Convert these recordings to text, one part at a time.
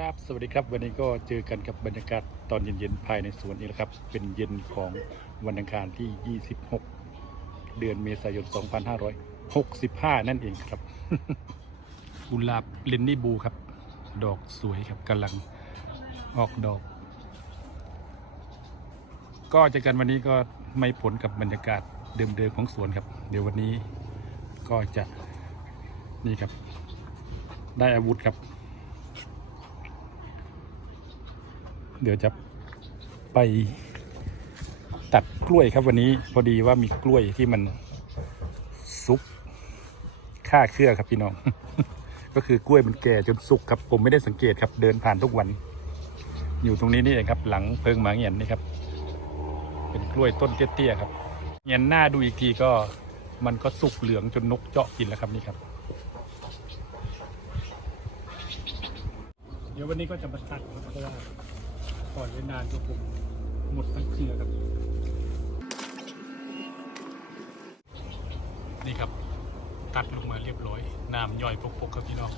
ครับ สวัสดีครับ วันนี้ก็เจอกันกับบรรยากาศตอนเย็นๆภายในสวนนี้แหละครับ เป็นเย็นของวันอังคารที่ 26 เดือนเมษายน 2565 นั่นเองครับ กุหลาบเลนนี่บูครับ ดอกสวยครับกำลังออกดอก ก็เจอกันวันนี้ก็ไม่ผลกับบรรยากาศเดิมๆของสวนครับ เดี๋ยววันนี้ก็จะนี่ครับ ได้อาวุธครับ เดี๋ยวจะไปตัดกล้วยครับวันนี้พอดีว่ามีกล้วยที่มันสุกค่าเครือครับพี่น้อง ก็คือกล้วยมันแก่จนสุกครับผมไม่ได้สังเกตครับเดินผ่านทุกวัน อยู่ตรงนี้นี่เองครับ หลังเพิงหมาเงียนนี่ครับ เป็นกล้วยต้นเตี้ยๆครับเงียนหน้าดูอีกทีก็มันก็สุกเหลืองจนนกเจาะกินแล้วครับนี่ครับ เดี๋ยววันนี้ก็จะมาตัดเพราะว่า ก่อนเล่นานก็ผมหมดทั้งเครือครับ นี่ครับ ตัดลงมาเรียบร้อย น้ำย่อยปกๆครับพี่น้อง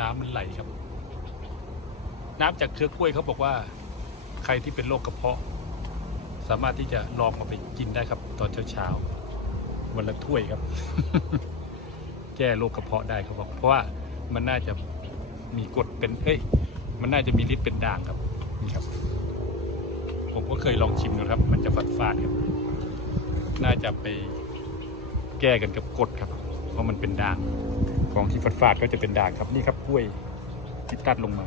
น้ำมันไหลครับ น้ำจากเครือกล้วยเขาบอกว่า ใครที่เป็นโรคกระเพาะ สามารถที่จะลองเอาไปกินได้ครับ ตอนเช้าๆวันละถ้วยครับ แก้โรคกระเพาะได้เขาบอกเพราะว่ามันน่าจะมีกรดเป็นเอ้ย มันน่าจะมีฤทธิ์เป็นด่างครับนี่ครับ ผมก็เคยลองชิมดูครับ มันจะฝาดฟาดครับน่าจะไปแก้กันกับกดครับ เพราะมันเป็นด่างของที่ฝาดฟาดก็จะเป็นด่างครับนี่ครับกล้วยที่ตัดลงมา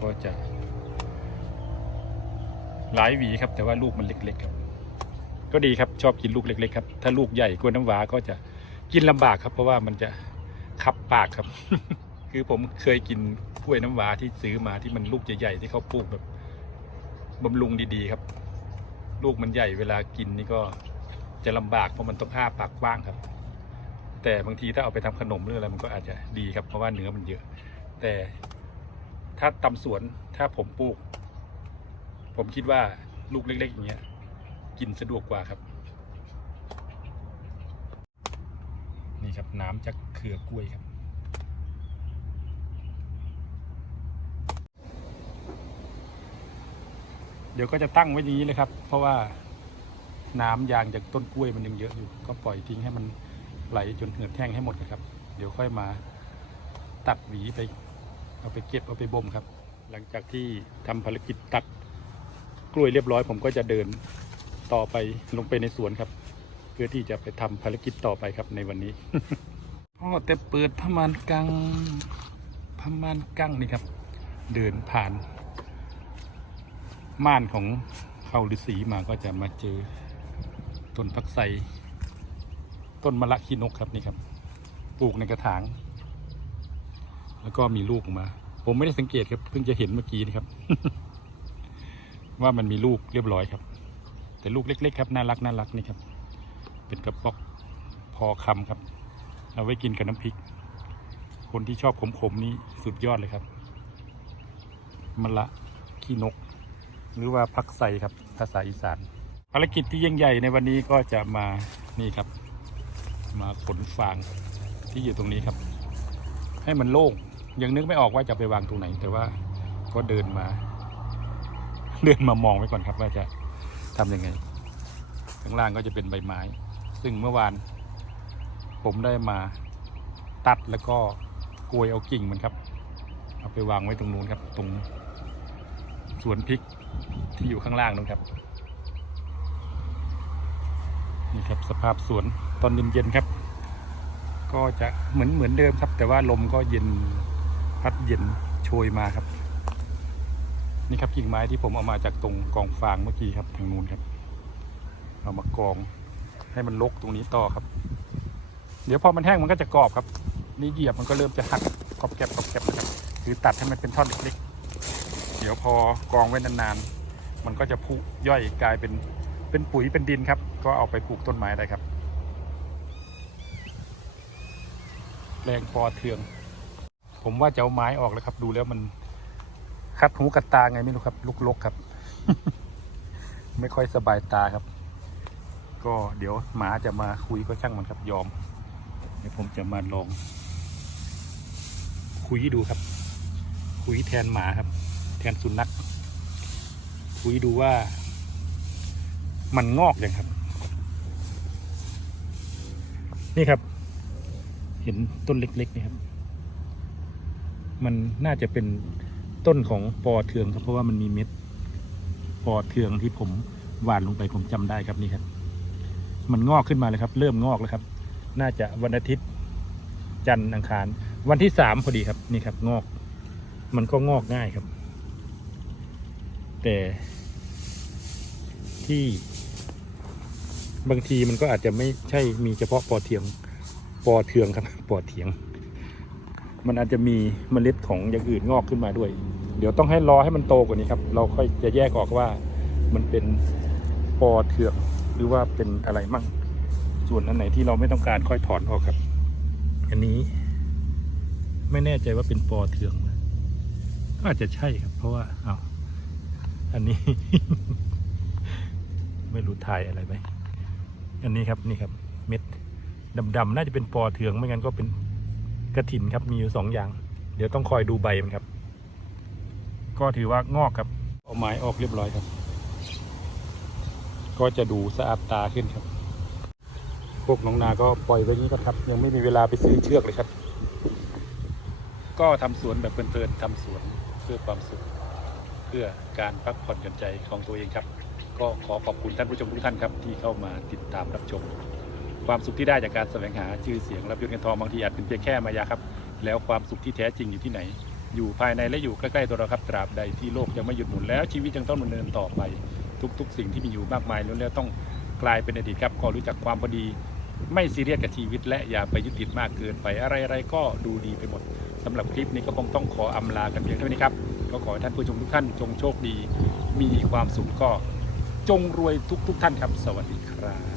ก็จะ หลายหวีครับ แต่ว่าลูกมันเล็ก ๆ ครับ ก็ดีครับชอบกินลูกเล็ก ๆ ครับ ถ้าลูกใหญ่กล้วยน้ำว้าก็จะกินลำบากครับ เพราะว่ามันจะคับปากครับ คือผมเคยกินกล้วยน้ำว้าที่ซื้อมาที่มันลูกใหญ่ๆที่เขาปลูกแบบบำรุงดีๆครับ ลูกมันใหญ่เวลากินนี่ก็จะลำบากเพราะมันต้องอ้าปากกว้างครับ แต่บางทีถ้าเอาไปทำขนมหรืออะไรมันก็อาจจะดีครับเพราะว่าเนื้อมันเยอะ แต่ถ้าตำสวนถ้าผมปลูก ผมคิดว่าลูกเล็ก ๆ อย่างเงี้ย กินสะดวกกว่าครับ นี่ครับน้ำจากเครือกล้วยครับ เดี๋ยวก็จะตั้งไว้อย่างนี้เลยครับ เพราะว่าน้ำยางจากต้นกล้วยมันยังเยอะอยู่ ก็ปล่อยทิ้งให้มันไหลจนเหือดแห้งให้หมดนครับ เดี๋ยวค่อยมาตัดหวีไป เอาไปเก็บเอาไปบ่มครับ หลังจากที่ทำภารกิจตัดกล้วยเรียบร้อย ผมก็จะเดินต่อไปลงไปในสวนครับ เพื่อที่จะไปทำภารกิจต่อไปครับในวันนี้อ๋อแต่เปิดพมานกังพมานกังนี่ครับ เดินผ่าน ม่านของเขาฤาษีมาก็จะมาเจอต้นพักไซต้นมะละขีนกครับนี่ครับปลูกในกระถาง แล้วก็มีลูกออกมา ผมไม่ได้สังเกตครับ เพิ่งจะเห็นเมื่อกี้นี่ครับ ว่ามันมีลูกเรียบร้อยครับ แต่ลูกเล็ก ๆ ครับน่ารักน่ารักนี่ครับ เป็นกระป๋อกพอคำครับ เอาไว้กินกับน้ำพริก คนที่ชอบขมๆนี่สุดยอดเลยครับมะละขี้นก หรือว่าพักไซครับภาษาอีสาน ภารกิจที่ยิ่งใหญ่ในวันนี้ก็จะมานี่ครับ มาขนฟางที่อยู่ตรงนี้ครับ ให้มันโล่งยังนึกไม่ออกว่าจะไปวางตรงไหน แต่ว่าก็เดินมาเดินมามองไว้ก่อนครับว่าจะทำยังไง ข้างล่างก็จะเป็นใบไม้ ซึ่งเมื่อวาน ผมได้มาตัดแล้วก็โกยเอากิ่งมันครับ เอาไปวางไว้ตรงนู้นครับตรง วนพริกที่อยู่ข้างล่างนู้นครับ นี่ครับสภาพสวนตอนเย็นๆครับ ก็จะเหมือนเหมือนเดิมครับ แต่ว่าลมก็เย็นพัดเย็นโชยมาครับ นี่ครับกิ่งไม้ที่ผมเอามาจากตรงกองฟางเมื่อกี้ครับทางนู้นครับ เอามากองให้มันลกตรงนี้ต่อครับ เดี๋ยวพอมันแห้งมันก็จะกรอบครับ นี่เหยียบมันก็เริ่มจะหักกรอบแกรบกรอบแกรบนะครับ คือตัดให้มันเป็นท่อนเล็ก ดี๋ยวพอกองไว้นานๆ มันก็จะพุย่อยกลายเป็นเป็นปุ๋ยเป็นดินครับ ก็เอาไปปลูกต้นไม้ได้ครับ แรงปอเทือง ผมว่าจะเอาไม้ออกแล้วครับ ดูแล้วมันคัดหูกัดตาไงไม่รู้ครับลุกลกครับ ไม่ค่อยสบายตาครับ ก็เดี๋ยวหมาจะมาคุยก็ช่างมันครับยอม เดี๋ยวผมจะมาลองคุยดูครับ คุยแทนหมาครับ แทนสุนัขคุยดูว่า มันงอกยังครับ นี่ครับ เห็นต้นเล็ก ๆ นี่ครับ มันน่าจะเป็นต้นของปอเทืองครับเพราะว่ามันมีเม็ดปอเทืองที่ผมหว่านลงไปผมจำได้ครับนี่ครับ มันงอกขึ้นมาเลยครับ เริ่มงอกแล้วครับ น่าจะวันอาทิตย์ จันทร์อังคาร วันที่สามพอดีครับ นี่ครับ งอก มันก็งอกง่ายครับ แต่ที่บางทีมันก็อาจจะไม่ใช่มีเฉพาะปอเทียงปอเทืองครับปอเทียง มันอาจจะมีเมล็ดของอย่างอื่นงอกขึ้นมาด้วย เดี๋ยวต้องให้รอให้มันโตกว่านี้ครับ เราค่อยจะแยกออกว่ามันเป็นปอเทืองหรือว่าเป็นอะไรมั่ง ส่วนอันไหนที่เราไม่ต้องการค่อยถอนออกครับ อันนี้ ไม่แน่ใจว่าเป็นปอเทืองก็อาจจะใช่ครับ เพราะว่าเอา อันนี้ ไม่รู้ทายอะไรไหมอันนี้ครับนี่ครับ เม็ดดำๆน่าจะเป็นปอเทืองไม่งั้นก็เป็นกระถินครับมีอยู่สองอย่าง เดี๋ยวต้องคอยดูใบมันครับ ก็ถือว่างอกครับ เอาไม้ออกเรียบร้อยครับ ก็จะดูสะอาดตาขึ้นครับ พวกน้องนาก็ปล่อยไว้นี้ก็ครับ ยังไม่มีเวลาไปซื้อเชือกเลยครับ ก็ทำสวนแบบเพลินๆทำสวนเพื่อความสุข เพื่อการพักผ่อนหย่อนใจของตัวเองครับ ก็ขอขอบคุณท่านผู้ชมทุกท่านครับที่เข้ามาติดตามรับชม ความสุขที่ได้จากการแสวงหาชื่อเสียงรับยศเงินทองบางทีอาจเป็นเพียงแค่มายาครับ แล้วความสุขที่แท้จริงอยู่ที่ไหน อยู่ภายในและอยู่ใกล้ๆตัวเราครับตราบใดที่โลกยังไม่หยุดหมุนแล้วชีวิตยังต้องดำเนินต่อไป ทุก ๆ สิ่งที่มีอยู่มากมายล้วนแล้วต้องกลายเป็นอดีตครับขอรู้จักความพอดีไม่ซีเรียสกับชีวิตและอย่าไปยึดติดมากเกินไปอะไรๆก็ดูดีไปหมดสำหรับคลิปนี้ก็คงต้องขออำลากันเพียงเท่านี้ครับ ก็ขอให้ท่านผู้ชมทุกท่านจงโชคดี มีความสุขก็จงรวยทุกทุกท่านครับ สวัสดีครับ